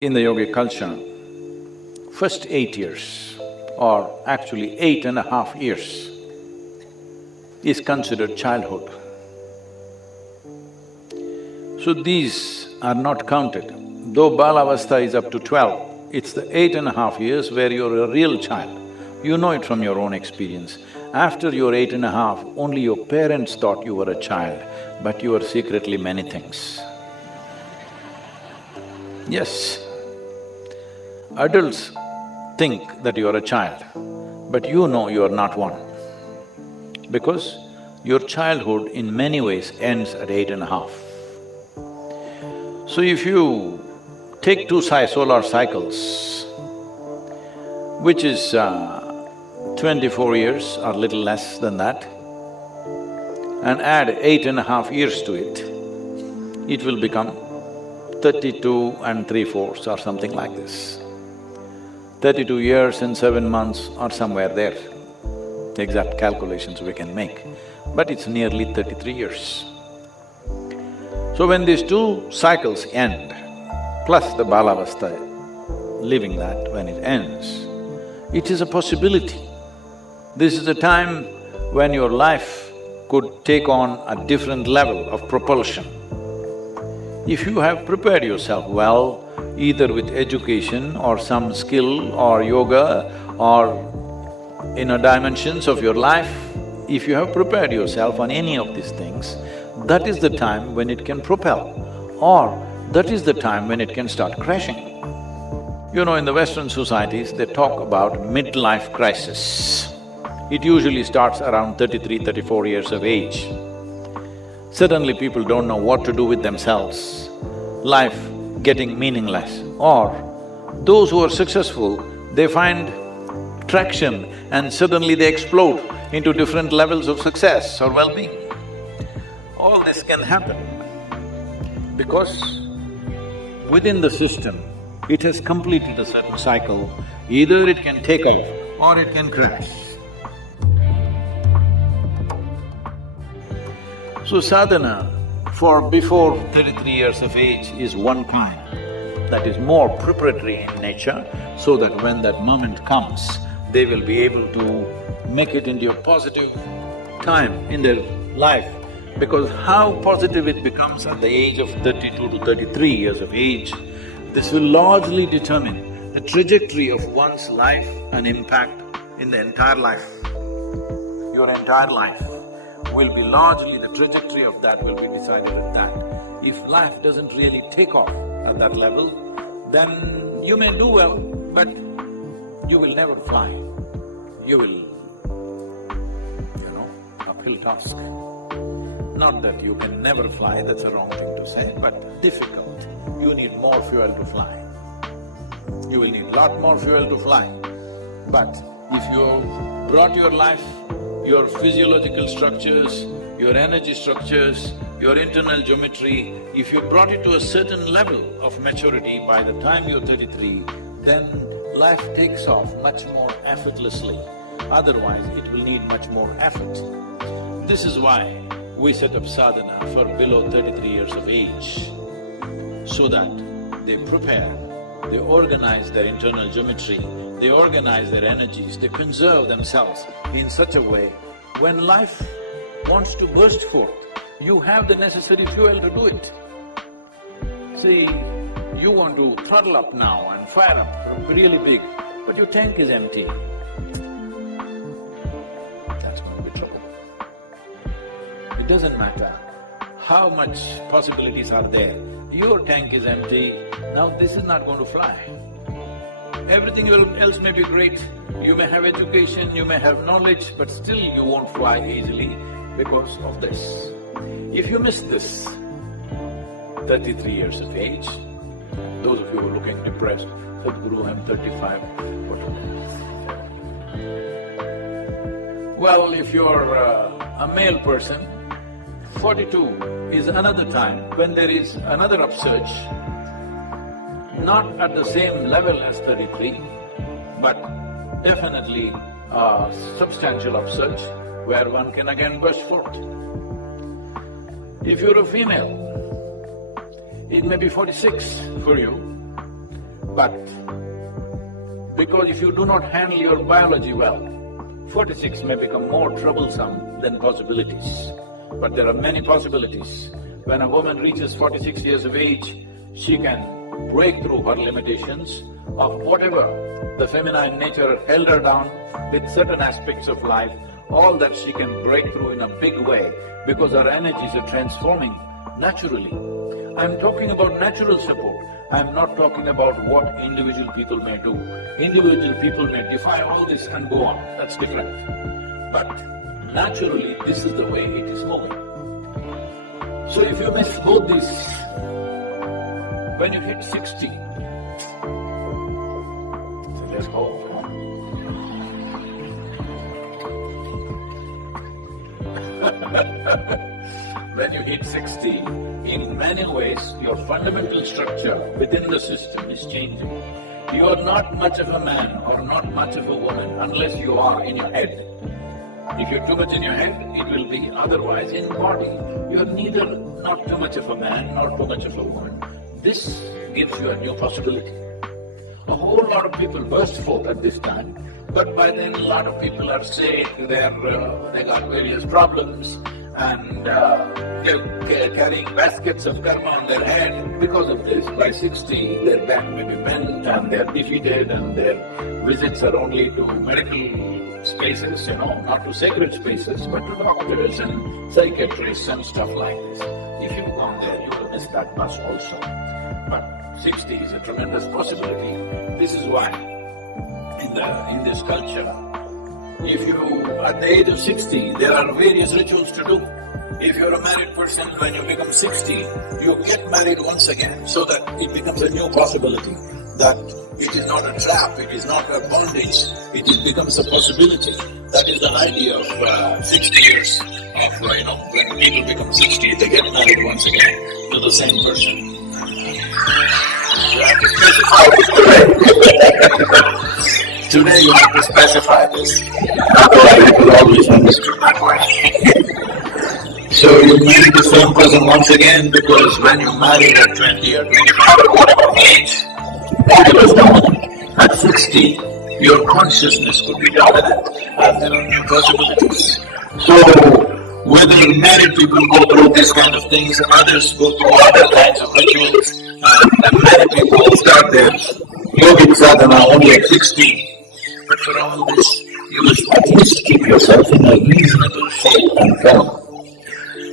In the yogic culture, first 8 years, or actually 8.5 years, is considered childhood. So these are not counted. Though Balavastha is up to 12, it's the 8.5 years where you're a real child. You know it from your own experience. After you're 8.5, only your parents thought you were a child, but you were secretly many things. Yes, adults think that you are a child, but you know you are not one. Because your childhood in many ways ends at 8.5. So if you take two solar cycles, which is 24 years or little less than that, and add 8.5 years to it, it will become 32 3/4 or something like this. 32 years and 7 months or somewhere there. The exact calculations we can make, but it's nearly 33 years. So when these two cycles end, plus the Balavastha, living that when it ends, it is a possibility. This is a time when your life could take on a different level of propulsion. If you have prepared yourself well, either with education or some skill or yoga or dimensions of your life, if you have prepared yourself on any of these things, that is the time when it can propel, or that is the time when it can start crashing. You know, in the Western societies, they talk about midlife crisis. It usually starts around 33, 34 years of age. Suddenly people don't know what to do with themselves, life getting meaningless. Or those who are successful, they find traction and suddenly they explode into different levels of success or well-being. All this can happen because within the system, it has completed a certain cycle. Either it can take off or it can crash. So sadhana for before 33 years of age is one kind, that is more preparatory in nature, so that when that moment comes, they will be able to make it into a positive time in their life. Because how positive it becomes at the age of 32 to 33 years of age, this will largely determine the trajectory of one's life and impact in the entire life. Your entire life will be largely, the trajectory of that will be decided at that. If life doesn't really take off at that level, then you may do well, but you will never fly. You will, uphill task. Not that you can never fly, that's a wrong thing to say, but difficult. You need more fuel to fly. You will need lot more fuel to fly. But if you brought your life, your physiological structures, your energy structures, your internal geometry, if you brought it to a certain level of maturity by the time you're 33, then life takes off much more effortlessly. Otherwise, it will need much more effort. This is why we set up sadhana for below 33 years of age, so that they prepare, they organize their internal geometry, they organize their energies, they conserve themselves in such a way, when life wants to burst forth, you have the necessary fuel to do it. See, you want to throttle up now and fire up really big, but your tank is empty. That's going to be trouble. It doesn't matter how much possibilities are there, your tank is empty, now this is not going to fly. Everything else may be great, you may have education, you may have knowledge, but still you won't fly easily because of this. If you miss this 33 years of age, those of you who are looking depressed, Sadhguru, I'm 35, what will happen? Well, if you're a male person, 42 is another time when there is another upsurge. Not at the same level as 33, but definitely a substantial upsurge where one can again burst forth. If you're a female, it may be 46 for you, But because if you do not handle your biology well, 46 may become more troublesome than possibilities. But there are many possibilities. When a woman reaches 46 years of age, she can break through her limitations of whatever the feminine nature held her down with certain aspects of life. All that she can break through in a big way because her energies are transforming naturally. I'm talking about natural support. I'm not talking about what individual people may do. Individual people may defy all this and go on, that's different. But naturally, this is the way it is moving. So if you miss both these, when you hit 60, so let's go. When you hit 60, in many ways, your fundamental structure within the system is changing. You are not much of a man or not much of a woman unless you are in your head. If you're too much in your head, it will be otherwise in body. You're neither not too much of a man nor too much of a woman. This gives you a new possibility. A whole lot of people burst forth at this time, but by then a lot of people are saying they got various problems and they're carrying baskets of karma on their head. Because of this, by 60, their back may be bent and they're defeated and their visits are only to medical spaces, not to sacred spaces, but to doctors and psychiatrists and stuff like this. If you've gone there, you will miss that bus also. But 60 is a tremendous possibility. This is why in this culture, if you, at the age of 60, there are various rituals to do. If you're a married person, when you become 60, you get married once again, so that it becomes a new possibility, that it is not a trap, it is not a bondage, it becomes a possibility. That is the idea of 60 years of, when people become 60, they get married once again to the same person. You have to specify this today. Today you have to specify this, otherwise it will always understood that way. So you marry the same person once again because when you married at 20 or 25 or whatever age, it was dominant. At 60, your consciousness could be dominant and there are new possibilities. So whether married people go through this kind of things, others go through other kinds of rituals, and many people start their yogic sadhana only at 60. But for all this, you must at least keep yourself in a reasonable shape and form.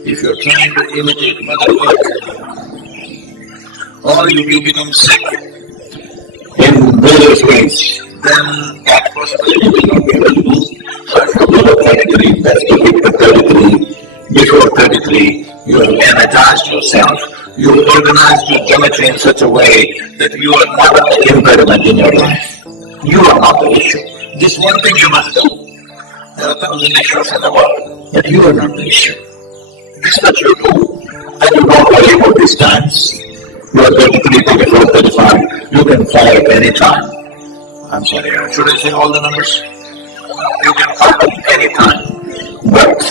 If you're trying to imitate Mother Earth, or you will become sick in various ways, then that possibility will not be available. So if you're below 33, best to keep to 33. Before 33, you have energized yourself. You have organized your geometry in such a way that you are not an impediment in your life. You are not the issue. This one thing you must do. There are 1,000 issues in the world, but you are not the issue. This that you do, and you don't worry about these times. You are 33, 34, 35, you can fly at any time. I'm sorry, should I say all the numbers? You can fly at any time. But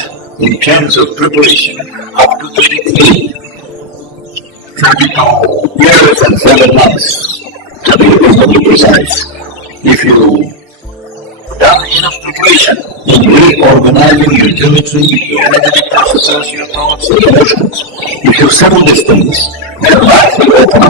in terms of preparation, up to 33, 32 years and 7 months, to be reasonably precise, if you done enough preparation in reorganizing your geometry, your energetic processes, your thoughts, your emotions, if you settle these things, then life will open up.